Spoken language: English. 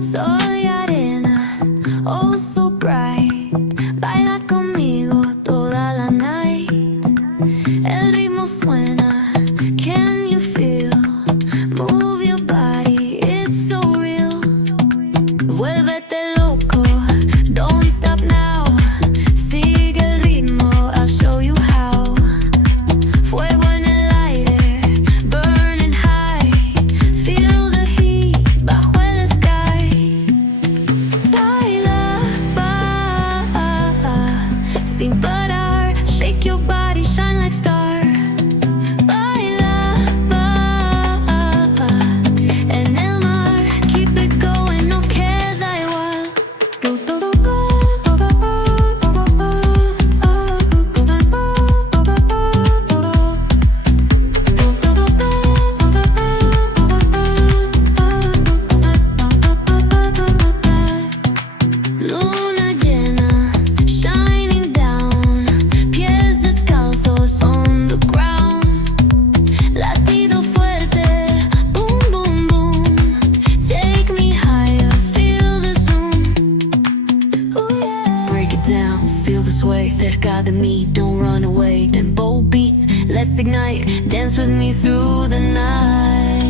Soy arena, oh so bright. Baila conmigo toda la night. El ritmo suena, can you feel? Move your body, it's so real. Vuélvete loco, don't stop now. Sigue el ritmo, I'll show you how. Fuego en el aire, burning high. Feel the heat bajo el sky. Baila, sin parar. Shake your body, shine like star. Baila, en el mar. Keep it going, no queda igual. Luna llena, shining down. Pies descalzos on the ground. Latido fuerte, boom, boom, boom. Take me higher, feel the zoom. Ooh, yeah. Break it down, feel the sway. Cerca de mí, don't run away. Tempo beats, let's ignite. Dance with me through the night.